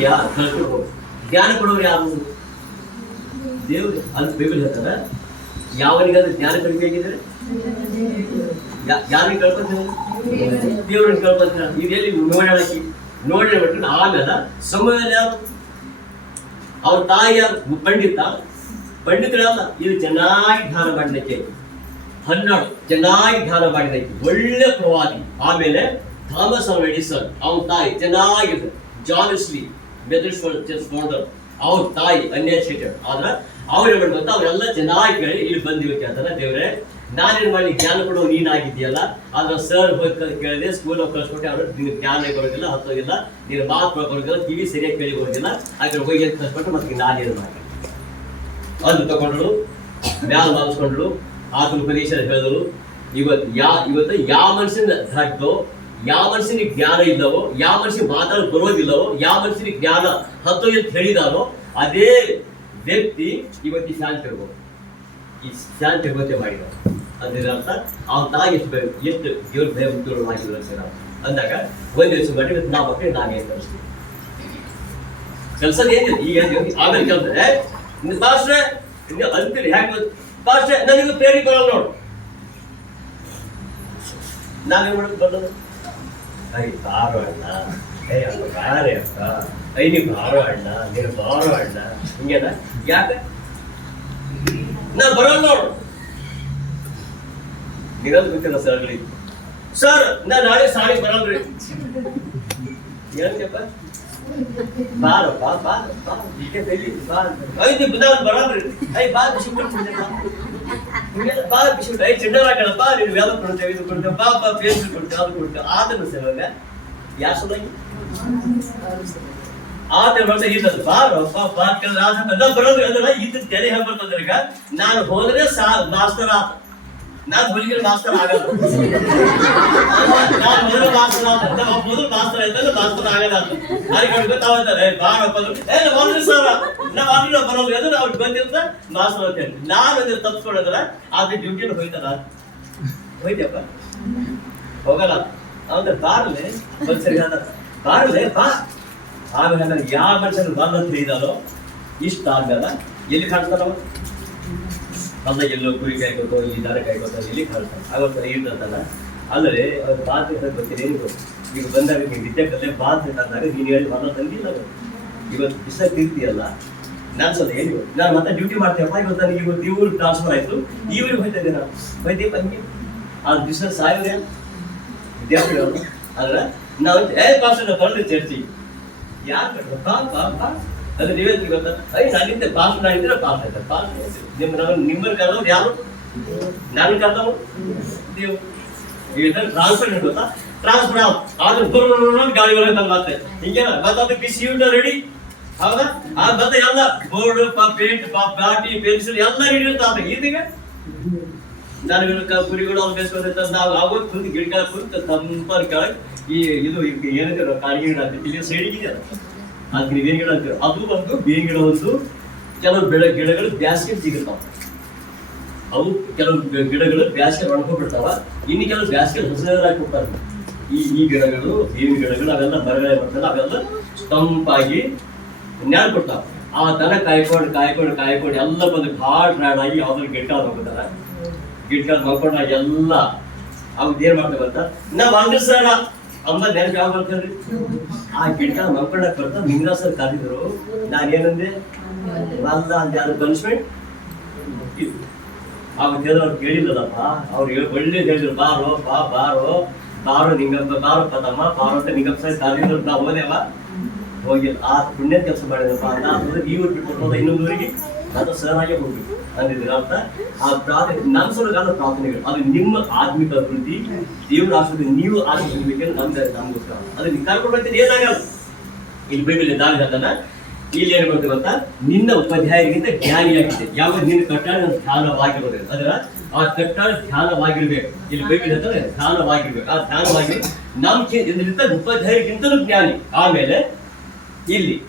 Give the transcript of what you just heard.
ಕಳ್ಸ್ಕೊಡೋರು ಯಾರು ಜ್ಞಾನ ಕೊಡೋರು ಯಾರು? ದೇವ್ರು ಅಂತ ಬೈಬಲ್ ಹೇಳ್ತಾರ. ಯಾವನಿಗಾದ್ರೂ ಜ್ಞಾನ ಕಡಿಮೆ ಆಗಿದ್ರೆ? ಯಾರಿಗೆ ಕಳ್ಕೊತಾರೆ? ದೇವ್ರನ್ನ ಕಳ್ಕೊತಾರೆ. ಇದೆಲ್ಲಿ ನೋಡಾಕಿ ನೋಡಿ ಬಿಟ್ಟು ಆಮೇಲೆ ಸಮಯ ಯಾರು? ಅವ್ರ ತಾಯಿ ಯಾರು? ಪಂಡಿತ. ಪಂಡಿತರಲ್ಲ ಇದು ಚೆನ್ನಾಗಿ ಧ್ಯಾನ ಮಾಡಿದಕ್ಕೆ ಹನ್ನೆರಡು ಚೆನ್ನಾಗಿ ಧ್ಯಾನ ಮಾಡಿದಕ್ಕೆ ಒಳ್ಳೆ ಪ್ರವಾದಿ. ಆಮೇಲೆ ಥಾಮಸ್ ಎಡಿಸನ್ ಅವನ ತಾಯಿ ಚೆನ್ನಾಗಿದೆ ಜಾನಸ್ಲಿ ಮೆದರ್ಸ್ಕೊಂಡ್ರು ಅವ್ರ ತಾಯಿ ಅನ್ಎಜುಕೇಟೆಡ್ ಆದ್ರೆ ಅವ್ರು ಏನ್ ಮಾಡ್ಬೇಕು ಅವರೆಲ್ಲ ಚೆನ್ನಾಗಿ ಕೇಳಿ ಇಲ್ಲಿ ಬಂದಿವಿ ಕೇಳ್ತಾರ ದೇವ್ರೆ. ನಾನೇನ್ ಮಾಡಿ ಜ್ಞಾನ ಕೊಡೋ ನೀನಾಗಿದ್ಯಲ್ಲ ಆದ್ರೆ ಸರ್ ಹೋಗಿ ಕೇಳಿದೆ ಸ್ಕೂಲ್ ಕಳ್ಸ್ಕೊಟ್ಟೆ, ಅವ್ರು ನಿನ್ ಜ್ಞಾನ ಕೊಡೋದಿಲ್ಲ ಹತ್ತೋಗಿಲ್ಲ ನೀನು ಮಾತು ಕೊಡೋದಿಲ್ಲ ಕಿವಿ ಸರಿಯಾಗಿ ಕೇಳಿ ಹೋಗಿಲ್ಲ ಆದ್ರೆ ಹೋಗಿ ಕಳ್ಸ್ಕೊಟ್ಟು ಮತ್ತೆ ನಾನೇನು ಮಾಡಿ ಅದು ತಗೊಂಡ್ರು, ಮ್ಯಾಲ ಮಾಡಿಸ್ಕೊಂಡ್ರು ಆತನ ಉಪದೇಶ ಹೇಳಿದ್ರು. ಇವತ್ತು ಯಾ ಇವತ್ತು ಯಾವ ಮನುಷ್ಯನ ದಾಟ್ತೋ ಯಾವ ಮನುಷ್ಯನಿಗೆ ಜ್ಞಾನ ಇಲ್ಲವೋ, ಯಾವ ಮನುಷ್ಯ ಮಾತಾಡ ಬರೋದಿಲ್ಲವೋ ಯಾವ ಮನುಷ್ಯನಿಗೆ ಜ್ಞಾನ ಹತ್ತು ಅಂತ ಹೇಳಿದಾರೋ, ಅದೇ ವ್ಯಕ್ತಿ ಇವತ್ತು ಶಾಂತಿ ಇರ್ಬೋದು ಈ ಶಾಂತಿ ಇರ್ಬೋತೆ ಮಾಡಿದ. ಅಂದ್ರೆ ಅರ್ಥ, ಅವ್ನ ತಾಯಿ ಎಷ್ಟು ಭಯ, ಎಷ್ಟು ದೇವ್ರ ಭಯ ಮುಟ್ಟೋರು ಮಾಡಿದ್ರು ಅಂತ ನಾವು ಅಂದಾಗ, ಒಂದು ದಿವಸ ಮಾಡಿ ನಾವು ಮಕ್ಕಳಿಗೆ ನಾವೇ ಕಳಿಸ್ತೀವಿ ಕೆಲಸ ಏನಿಲ್ಲ ಈಗ ಆಮೇಲೆ ಕೇಳಿದ್ರೆ ಪಾಸ್ಟ್ರೆ ಅಂತೀರಿ ಹ್ಯಾಂಗ ಪಾಸ್ಟ್ರೆ, ನನಗೆ ಪ್ರೇರಿ ಬರಲ್ಲ ನೋಡು ನಾವೇನ್ ಮಾಡೋದು? ಬರೋದು ಐ ಬಾರೋ ಅಣ್ಣ, ಏ ಅಪ್ಪ ಬಾರೆ ಅಪ್ಪ. ಐ ನೀ ಬಾರೋ ಅಣ್ಣ, ನೀನು ಬಾರೋ ಅಣ್ಣ. ಹಿಂಗೇನ? ಯಾಕೆ? ನಾ ಬರೋಲ್ಲ ನೋಡು. ನೀರದು ಗೊತ್ತಿಲ್ಲ ಅಲ್ಲಿ ಸರ್ ನಾ ನಾಳೆ ಸಾರಿ ಬರಲ್ರಿ ಏನಪ್ಪ ಬಾರಪ್ಪ ಬಾ. ಬಾ ಬಾ ಬೆಲ್ಲಿ ಬಾ ಐದು ಬರಲ್ರಿ ಐ ಬಾ ಬಿಸಿ ಕೊಡ್ತೀನಿ ಬಾ ಕೊಡ್ತೀನಿ ಐ ಇದು ಕೊಡ್ತೇವೆ ಬಾ ಬಾ, ಪೇಸ್ಟ್ ಕೊಡ್ತೇವೆ ಅದು ಕೊಡ್ತೇವೆ ಆತನ ಸೇವಾಗ ಯಾರ ಸಲುವಾಗಿ? ಆತ ಬರ್ತಾ ಇದ್ದದ್ದು ಬಾರಪ್ಪ ಬಾ ಕೇಳಿದ್ರೆ ಆತ ಬಂದ ಬರೋದು ತೆರೆ ಹೇಳ್ಬರ್ತಂದ್ರೆ ಈಗ ನಾನು ಹೋದ್ರೆ ಸಾ ಮಾಸ್ತರ್ ಆತ. ನಾನು ಹೊಲಿಗೆ ಮಾಸ್ಟರ್ ಆಗಲ್ಲ. ನಾನು ಮೊದಲು ಆತ ನಮ್ಮ ಮೊದಲು ಮಾಸ್ತರ್ ಆಯ್ತಲ್ಲ ಮಾಸ್ತರ್ ಆಗಲ್ಲ ಅದಕ್ಕೆ ಅವ್ರಿಗೆ ಗೊತ್ತಾಗ್ತಾರೆ ಅಂದ್ರೆ, ಏ ಆಲ್ರೆಡಿ ಸರ್ ನಾವು ಅಲ್ಲಿ ಬರೋದು ಎದುರು ಅವ್ರು ಬಂದಿರ್ತ ಮಾಸ್ತರ್ ಅಂತ ಹೇಳಿ ನಾನು ಅದ್ರ ತಪ್ಪಿಸ್ಕೊಳದ್ರ ಆದ್ರೆ ಡ್ಯೂಟಿನ ಹೋಯ್ತಾರ ಹೋಯ್ತಪ್ಪ ಹೋಗಲ್ಲ. ಅಂದ್ರೆ ಬಾರಲೆ ಒಂದ್ ಸರಿ ಅದ ಬಾರಲೆ ಬಾ. ಆಮೇಲೆ ಯಾವ ಮನುಷ್ಯನ ಬಂದಂತ ಇದ್ದಾರೋ ಇಷ್ಟ ಆಗಲ್ಲ ಎಲ್ಲಿ ಕಾಣ್ತಾರ ಅವ ಅಲ್ಲ ಎಲ್ಲೋ ಕುರಿ ಕಾಯ್ಕೋತೋ ಇಲ್ಲಿ ದಾರ ಕಾಯ್ಕೋತೋ ಇಲ್ಲಿ ಕಾಣ್ತಾರೆ ಅವತ್ತು ಇರ್ತದಲ್ಲ ಅಲ್ಲದೆ ಅವ್ರು ಬಾತ್ ಏನು? ಈಗ ಬಂದಾಗ ನೀವು ವಿದ್ಯೆ ಕಲೆ ಬಾತ್ ಅಂದಾಗ ನೀನು ಹೇಳಿ ಹೊಲ ಅವರು. ಇವತ್ತು ದಿವಸ ತಿರ್ತಿಯಲ್ಲ ನಾನು ಸ್ವಲ್ಪ ಹೇಳಿ ನಾನು ಮತ್ತೆ ಡ್ಯೂಟಿ ಮಾಡ್ತೇವಪ್ಪ ಇವತ್ತು ನನಗೆ ಇವತ್ತು ಇವ್ರು ಟ್ರಾನ್ಸ್ಫರ್ ಆಯ್ತು. ಇವ್ರಿಗೆ ಹೋಯ್ತಾ ಇದ್ದೆ ನಾನು. ಹೋಯ್ತೀಪ ಹಂಗೆ. ಆ ದಿವಸ ಸಾಯಿದ್ರೆ ವಿದ್ಯಾರ್ಥಿಗಳು ಆದ್ರೆ ನಾವು ಏ ಪಾಸ್ ಬರ್ಲಿ ಚರ್ಚಿ ಯಾಕೆ? ಬಾ ಬಾ ಬಾ ಅದು ನೀವೇ ಗೊತ್ತಾ? ಐ ನಾನಿದ್ದೆ ಪಾಸ್ ಮಾಡಿದ್ರೆ ಪಾಸ್ ಆಯ್ತು. ಪಾಸ್ ನಿಮ್ಮ ನಾವು ನಿಮ್ಮನ್ನು ಕರೆದವ್ರು ಯಾರು? ನಾನು ಕರೆದವು ನೀವು. ಈಗ ಟ್ರಾನ್ಸ್ಫರ್ ಗೊತ್ತಾ? ಟ್ರಾನ್ಸ್ಫರ್ ಆದ್ರೆ ಬರೋಣ ಗಾಡಿ ಬರೋದು ಮತ್ತೆ ಹಿಂಗೆ ಮತ್ತೆ ಅದು ಬಿಸಿ ಊಟ ರೆಡಿ ಹೌದಾ? ಆ ಮತ್ತೆ ಎಲ್ಲ ಬೋರ್ಡ್ ಪೇಂಟ್ ಪಾಟಿ ಪೆನ್ಸಿಲ್ ಎಲ್ಲ ರೆಡಿ ಇರ್ತಾವೆ ಇದೀಗ ನನಗೆ ಕುರಿಗಳು ಅವ್ರು ಬೇಸ್ಕೊಂಡಿರ್ತಾರೆ ನಾವು ಆವತ್ತು ಕುಂತು ಗಿಡ ಕುಂತು ತಂಪರ್ ಕೆಳಗೆ ಈ ಇದು ಈಗ ಏನಿದೆ ಕಾಡಿಗೆ ಗಿಡ ಅಂತ ಇಲ್ಲಿ ಸೈಡಿಗೆ ಇದೆಯಲ್ಲ. ಅದಕ್ಕೆ ಬೇವಿನ ಗಿಡ ಅಂತೀರ ಅದು ಒಂದು ಬೇವಿನ ಗಿಡ ಒಂದು ಕೆಲವು ಬೆಳೆ ಗಿಡಗಳು ಬ್ಯಾಸ್ಗೆ ಸಿಗುತ್ತಾವ. ಅವು ಕೆಲವು ಗಿಡಗಳು ಬ್ಯಾಸ್ಗೆ ಒಣಗೋಗ್ಬಿಡ್ತಾವ ಇನ್ನು ಕೆಲವು ಬ್ಯಾಸ್ಗೆ ಹಸಿರಾಗಿ ಕೊಡ್ತಾರೆ ಈ ಈ ಗಿಡಗಳು, ಬೇವಿನ ಗಿಡಗಳು ಅವೆಲ್ಲ ಬರಗಾಲ ಬರ್ತಲ್ಲ ಅವೆಲ್ಲ ತಂಪಾಗಿ ನ್ಯಾಯ ಕೊಡ್ತಾವ. ಆ ತನ ಕಾಯ್ಕೊಂಡು ಕಾಯ್ಕೊಂಡು ಕಾಯ್ಕೊಂಡು ಎಲ್ಲ ಬಂದು ಭಾಳ ರಾಡಾಗಿ ಯಾವ್ದಾದ್ರು ಗಿಟ್ಟ ಹೋಗ್ತಾರ ಗಿಟ್ಟ ಮಕ್ಕೊಂಡ ಎಲ್ಲ ಅವ್ರು ಏನ್ ಗೊತ್ತಾ ನಾವ್ ಅಂದ್ರ ಸರ ಅಮ್ಮ ನೆನಪು ಯಾವ ಆ ಗಿಡ ಮಕ್ಕೊಂಡಕ್ ಬರ್ತಾ ಮಿಂಗ್ರಾ ಸರ್ ಕರೆದಿದ್ರು ನಾನು ಏನಂದೆ? ಅಲ್ಲ ಅಂತ ಯಾರು ಪನಿಷ್ಮೆಂಟ್ ಅವಾಗ ಕೆಲವ್ರು ಕೇಳಿಲ್ಲಲ್ಲಪ್ಪ ಅವ್ರು ಒಳ್ಳೇದು ಹೇಳಿದ್ರು, ಬಾರೋ, ಬಾ, ಬಾರೋ ಬಾರೋ ನಿಂಗಪ್ಪ, ಬಾರೋ ಪದಮ್ಮ, ಬಾರೋ ಅಂತ ನಿಂಗಪ್ಪ ಸರ್ ಕರೆದಿದ್ರು ನಾ ಹೋದೇವ? ಹೋಗಿ ಆ ಪುಣ್ಯ ಕೆಲಸ ಮಾಡಿದಪ್ಪ ಅಂತ. ನೀವು ಬಿಟ್ಟು ಹೋದ ಇನ್ನೊಂದೂರಿಗೆ ಅದು ಸರ್ ಆಗೇ ಹೋಗ್ಬೇಕು ಅಂದಿದ್ರೆ ಅಂತ ಆ ಪ್ರಾರ್ಥನೆ ನನ್ನ ಸಲುಗಾದ ಪ್ರಾರ್ಥನೆಗಳು. ಅದು ನಿಮ್ಮ ಆತ್ಮಿಕ ಅಭಿವೃದ್ಧಿ, ದೇವರ ಆಶ್ರಯ ನೀವು ಆಶೀರ್ವದಿಸಬೇಕಂದ್ರೆ ನಮ್ಗೆ ನಮ್ಗೋಸ್ಕರ. ಅದನ್ನ ಕರ್ಕೊಂಡು ಬರ್ತೀನಿ ಏನಾಗಲ್ಲ. ಇಲ್ಲಿ ಬೈಬಲ್ ದಾರಿ ಅದನ್ನ ಇಲ್ಲಿ ಏನ್ ಮಾಡ್ತೀವಿ ಅಂತ? ನಿನ್ನ ಉಪಾಧ್ಯಾಯರಿಗಿಂತ ಜ್ಞಾನಿಯಾಗಿದೆ ಯಾವ ನಿನ್ನ ಕಟ್ಟಾಳ ಧ್ಯಾನವಾಗಿರೋದು ಅದರ ಆ ಕಟ್ಟಾಳ ಧ್ಯಾನವಾಗಿರ್ಬೇಕು ಇಲ್ಲಿ ಬೈಬಲ್ ಅಂತ ಧ್ಯಾನವಾಗಿರ್ಬೇಕು ಆ ಧ್ಯಾನವಾಗಿ ನಮ್ ಉಪಾಧ್ಯಾಯರಿಗಿಂತಲೂ ಜ್ಞಾನಿ. ಆಮೇಲೆ ಇಲ್ಲಿ